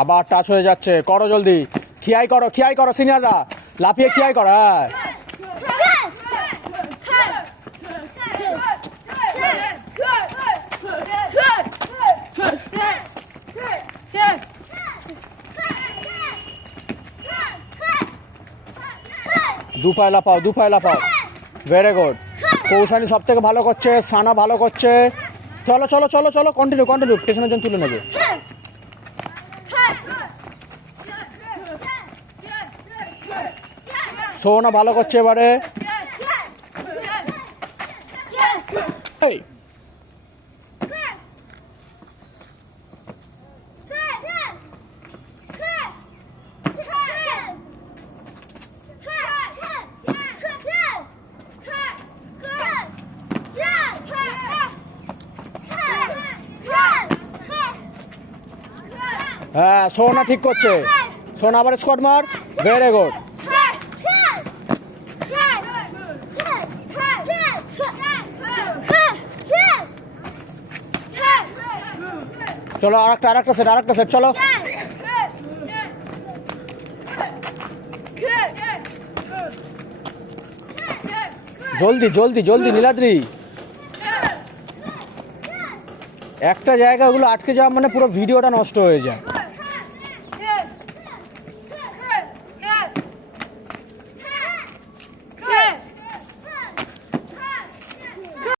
আবার টাচ হয়ে যাচ্ছে, করো জলদি, খিয়াই করো সিনিয়ররা, লাফিয়ে খিয়াই করো। দু পায়ে লাফাও, ভেরি গুড। কৌশানী সব থেকে ভালো করছে, সানা ভালো করছে। চলো কন্টিনিউ, পেছনের জন তুলে নেবে। সোনা ভালো করছে এবারে। হ্যাঁ, সোনা ঠিক করছে, সোনা আবার স্কোয়াড মার, ভেরি গুড। চলো আরেকটা সেট চলো। জলদি নীলাদ্রি, একটা জায়গাগুলো আটকে যাওয়া মানে পুরো ভিডিওটা নষ্ট হয়ে যায়।